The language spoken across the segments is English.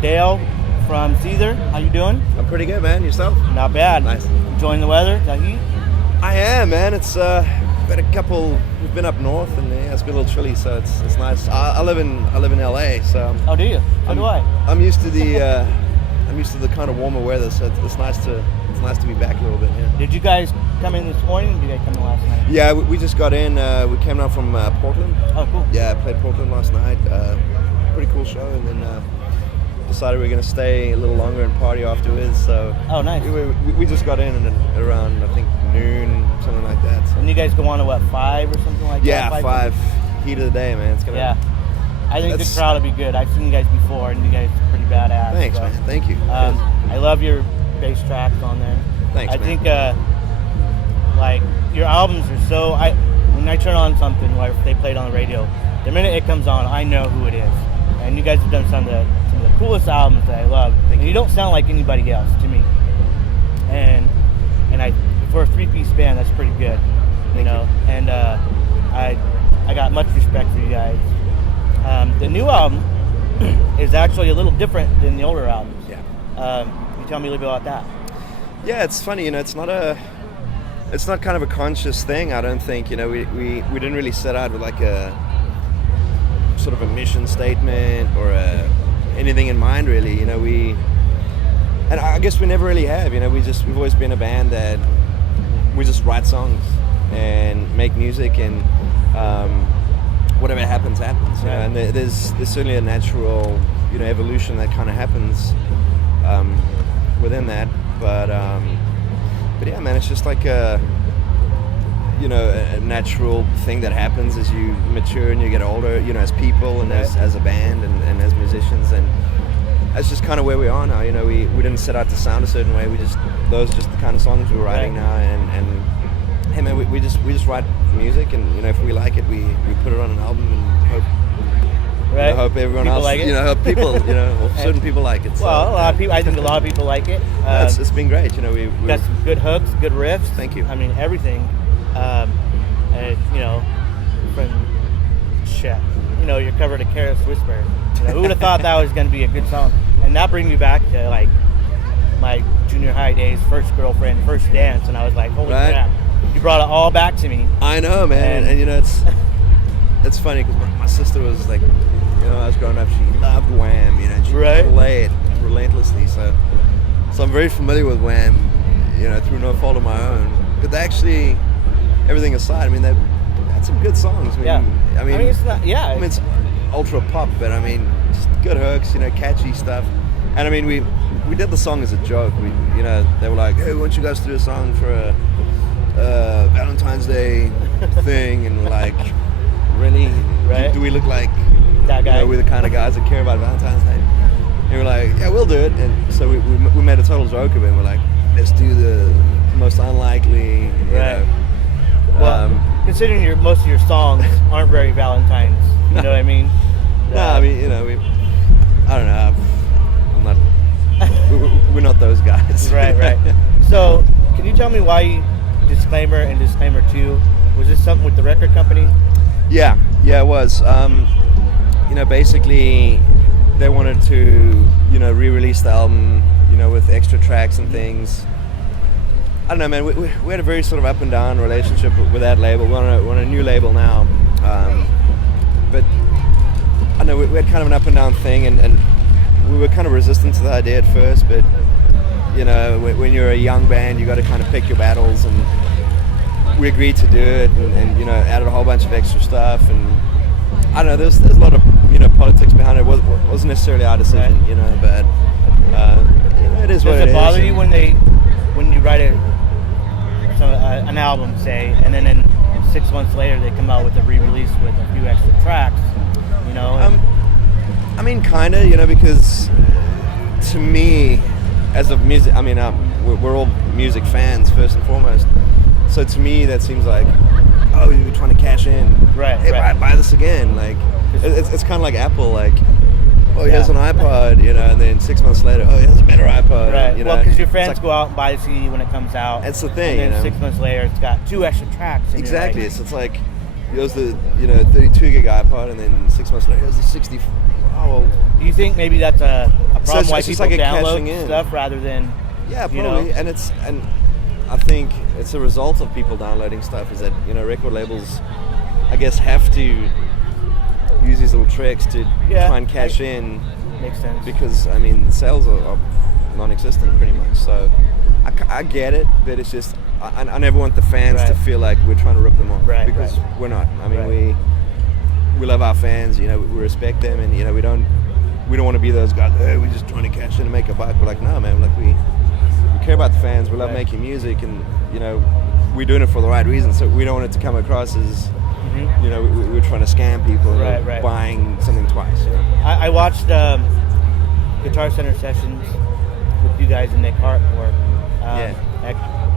Dale from Seether. How you doing? I'm pretty good, man. Yourself? Not bad. Nice. Enjoying the weather? That heat? I am, man. It's we've been up north, and yeah, it's been a little chilly, so it's nice. I live in LA, so. Oh, do you? So do I. I'm used to the kind of warmer weather, so it's nice to be back a little bit. Yeah. Did you guys come in this morning? Or did you guys come in last night? Yeah, we just got in. We came down from Portland. Oh, cool. Yeah, I played Portland last night. Pretty cool show, and then decided we were going to stay a little longer and party afterwards. So. Oh, nice. We just got in around, I think, noon, something like that. So. And you guys go on to what, 5 or something like that? Yeah, 5. Heat of the day, man. It's gonna. Yeah. I think the crowd will be good. I've seen you guys before, and you guys are pretty badass. Thanks, man. Thank you. I love your bass tracks on there. Thanks, I man. think, like, your albums are so... When I turn on something, like if they play it on the radio, the minute it comes on, I know who it is. And you guys have done some of the coolest albums that I love. And you don't sound like anybody else to me. And for a 3-piece band, that's pretty good. You know? And I got much respect for you guys. The new album is actually a little different than the older albums. Yeah. Can you tell me a little bit about that? Yeah, it's funny, it's not kind of a conscious thing, I don't think. We didn't really set out with like a sort of a mission statement or anything in mind, really. And I guess we never really have. We've always been a band that we just write songs and make music, and whatever happens. Right. And there's certainly a natural evolution that kind of happens within that. But yeah, man, it's just like a natural thing that happens as you mature and you get older, as people and as a band and as musicians, and that's just kind of where we are now. We didn't set out to sound a certain way. Those are just the kind of songs we're writing now, and hey man, we just write music, and if we like it, we put it on an album and hope. Right. Hope everyone people else, like it. Hope people, certain people like it. So, well, a lot of people. I think a lot of people like it. It's been great. We got some good hooks, good riffs. Thank you. I mean, everything. From shit. You're covered a careless whisper. Who would have thought that was going to be a good song? And that brings me back to like my junior high days, first girlfriend, first dance, and I was like, holy crap! You brought it all back to me. I know, man, and it's funny because my sister was like, I was growing up, she loved Wham, and she would play it relentlessly. So I'm very familiar with Wham, through no fault of my own. But actually, everything aside, I mean, they had some good songs. I mean, it's not, I mean, it's ultra pop, but I mean, just good hooks, catchy stuff. And I mean, we did the song as a joke. They were like, hey, why don't you guys do a song for a Valentine's Day thing? And we're like, really? Do we look like that guy? We're the kind of guys that care about Valentine's Day. And we're like, yeah, we'll do it. And so we made a total joke of it. And we're like, let's do the most unlikely. You know. Well, considering most of your songs aren't very Valentine's, you know what I mean? No, I mean, I don't know. I'm not. We're not those guys. Right. So, can you tell me why Disclaimer and Disclaimer 2? Was this something with the record company? Yeah, it was. Basically, they wanted to, re-release the album, with extra tracks and things. I don't know, man. We had a very sort of up and down relationship with that label. We're on a new label now, but I don't know. We had kind of an up and down thing, and we were kind of resistant to the idea at first. But when you're a young band, you got to kind of pick your battles, and we agreed to do it, and added a whole bunch of extra stuff, and I don't know. There's a lot of politics behind it. It wasn't necessarily our decision, but it is what it is. Does it bother you when you write an album, say, and then 6 months later they come out with a re-release with a few extra tracks, I mean, kind of, because to me, as a music, I mean, we're all music fans first and foremost. So to me, that seems like, oh, you're trying to cash in. Right. Hey, buy this again. Like, it's kind of like Apple, like, oh, here's an iPod, and then 6 months later, oh, here's a better iPod. Right. Well, because your friends go out and buy the CD when it comes out. That's the thing. And then 6 months later, it's got 2 extra tracks. Exactly. It's like, here's the 32 gig iPod, and then 6 months later, here's the 60. Oh, well. Do you think maybe that's a problem it's why just people like a cashing download in. stuff rather than Yeah, you probably. know? And I think it's a result of people downloading stuff. Is that record labels, I guess, have to use these little tricks to try and cash in. Makes sense. Because I mean, sales are non-existent pretty much. So I get it, but it's just I never want the fans to feel like we're trying to rip them off, because we're not. I mean, we love our fans. We respect them, and we don't want to be those guys. Hey, we're just trying to cash in and make a buck. We're like, no, man. Like we care about the fans. We love making music, and we're doing it for the right reasons. So we don't want it to come across as we're trying to scam people buying something twice. I watched Guitar Center sessions with you guys and Nick Hartford.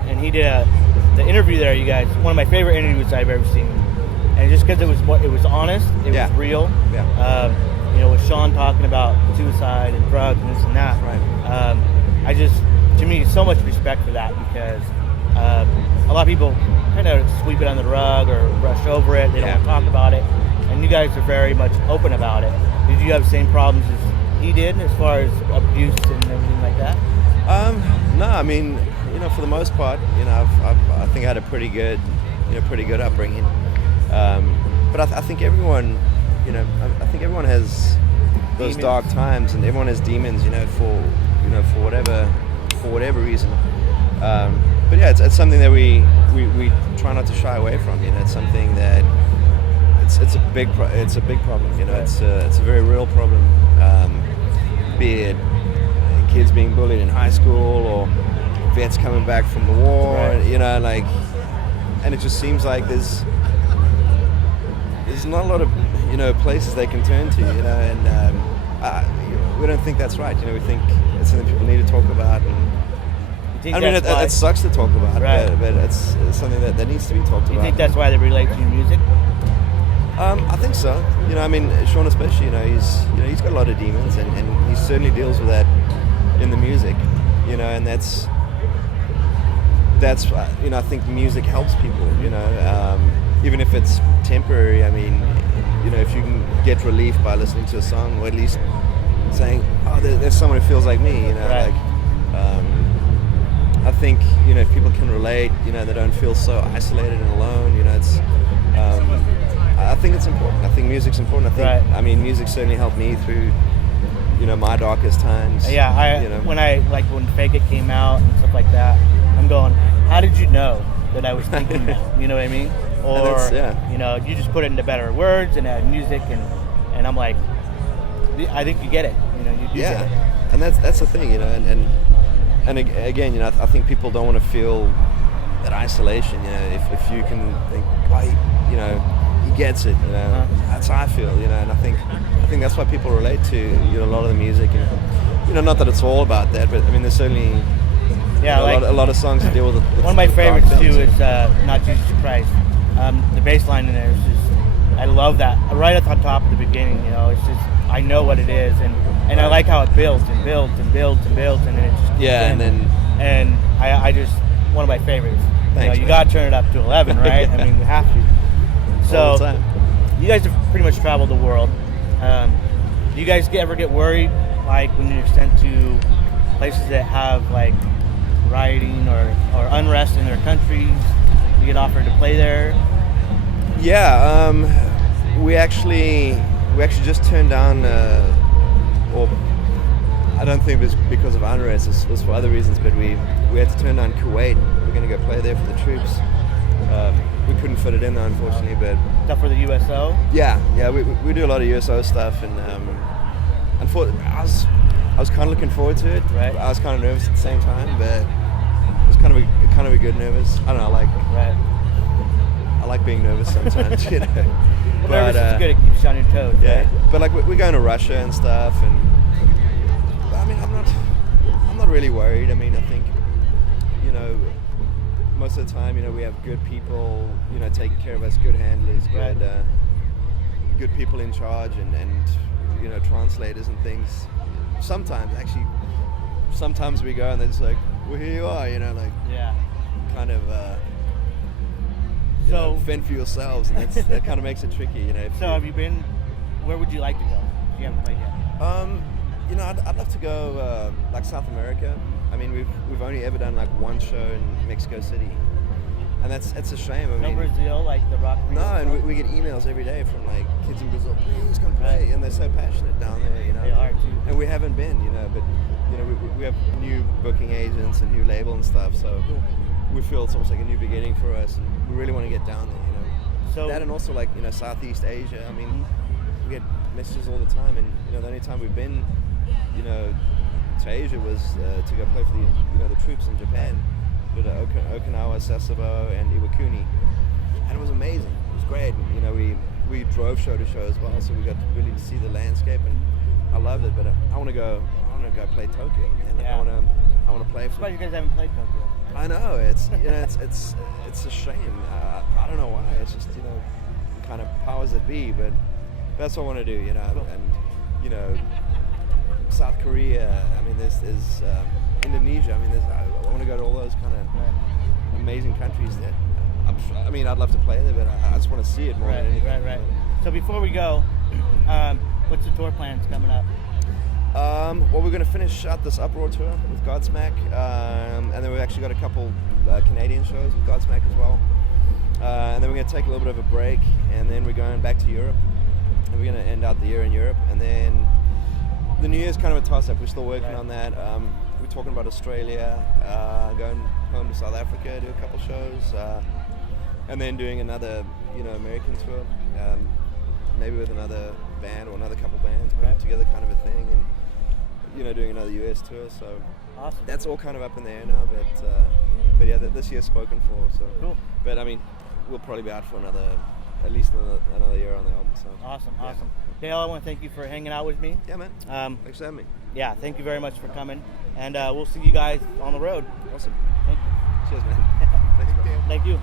And he did the interview there. You guys, one of my favorite interviews I've ever seen, and just because it was honest, it was real. With Sean talking about suicide and drugs and this and that. To me, so much respect for that, because a lot of people kind of sweep it under the rug or brush over it. They don't want to talk about it, and you guys are very much open about it. Did you have the same problems as he did as far as abuse and everything like that? No, I mean, for the most part, I think I had a pretty good upbringing. But I think everyone, I think everyone has those demons. Dark times, and everyone has demons, for whatever reason. But yeah, it's something that we try not to shy away from. It's something that it's a big problem. It's a very real problem. Be it kids being bullied in high school, or vets coming back from the war, and it just seems like there's not a lot of places they can turn to, and we don't think that's right. We think it's something people need to talk about, and I mean it sucks to talk about, but it's something that needs to be talked about. You think that's why they relate to your music? I think so. I mean, Sean especially, he's got a lot of demons, and he certainly deals with that in the music, and that's I think music helps people, even if it's temporary. I mean, if you can get relief by listening to a song, or at least saying, oh, there's someone who feels like me, I think, if people can relate, they don't feel so isolated and alone, I think it's important. I think music's important. I think, I mean, music certainly helped me through, my darkest times. Yeah, when Fake It came out and stuff like that, I'm going, how did you know that I was thinking that? You know what I mean? Or, you just put it into better words and add music, and I'm like, I think you get it. You do get it. And that's the thing, and again, I think people don't want to feel that isolation. If you can think, he gets it. That's how I feel. And I think that's why people relate to a lot of the music. And not that it's all about that, but I mean, there's certainly a lot of songs that deal with it. One of my favorites too is Not Jesus Christ. The bass line in there is just, I love that. Right at the top of the beginning, it's just, I know what it is, and I like how it builds and builds and builds and builds, and then it just and I just, one of my favorites. Thanks, you got to turn it up to 11, right? I mean, you have to. So you guys have pretty much traveled the world. Do you guys ever get worried, like when you're sent to places that have like rioting or unrest in their countries? You get offered to play there? Yeah, we actually just turned down, or I don't think it was because of unrest, it was for other reasons, but we had to turn down Kuwait. We're going to go play there for the troops. We couldn't fit it in though, unfortunately, but... Stuff for the USO? Yeah, we do a lot of USO stuff, and unfortunately, I was kind of looking forward to it. Right. I was kind of nervous at the same time, but it was kind of a good nervous. I don't know, I like being nervous sometimes, But, nervous is good, it keeps you on your toes, yeah. Right? But like we're going to Russia and stuff, and I mean, I'm not really worried. I mean, I think, most of the time, we have good people, taking care of us, good handlers, good people in charge, and translators and things. Sometimes we go and they're just like, well, here you are, kind of fend for yourselves, and that kind of makes it tricky, So have you been, where would you like to go if you haven't played yet? you know, I'd love to go like South America. I mean, we've only ever done like one show in Mexico City, and it's a shame. I mean, No Brazil, like the rock. no, and we get emails every day from like kids in Brazil, please come play, and they're so passionate down there, you know. They are too. And we haven't been, you know, but you know, we have new booking agents and new label and stuff, so we feel it's almost like a new beginning for us, and we really want to get down there, you know. So That and also like, you know, Southeast Asia. I mean, we get messages all the time, and you know, the only time we've been, you know, to Asia was to go play for the, you know, the troops in Japan, with Okinawa, Sasebo, and Iwakuni, and it was amazing. It was great. You know, we drove show to show as well, so we got to really see the landscape, and I loved it. But I want to go play Tokyo, man. Yeah. I want to play I'm for. surprised you guys haven't played Tokyo. I know, it's, you know, it's a shame. I don't know why. It's just, you know, kind of powers that be, but that's what I want to do, you know. Cool. And you know, South Korea. I mean, there's Indonesia. I mean, I want to go to all those kind of amazing countries that. I mean, I'd love to play there, but I just want to see it more than anything. Right. So before we go, what's the tour plans coming up? Well, we're going to finish out this Uproar tour with Godsmack, and then we've actually got a couple Canadian shows with Godsmack as well. And then we're going to take a little bit of a break, and then we're going back to Europe, and we're going to end out the year in Europe. And then the New Year's kind of a toss-up. We're still working on that. We're talking about Australia, going home to South Africa, do a couple shows, and then doing another, you know, American tour, maybe with another band or another couple bands, putting together kind of a thing, and you know, doing another US tour. So Awesome. that's all kind of up in the air now, but yeah, this year's spoken for. So Cool. But I mean, we'll probably be out for at least another year on the album. So Awesome. yeah. Dale, I want to thank you for hanging out with me. Yeah, man. Thanks for having me. Yeah, thank you very much for coming, and we'll see you guys on the road. Awesome. Thank you. Cheers, man. Thanks, bro. Thank you.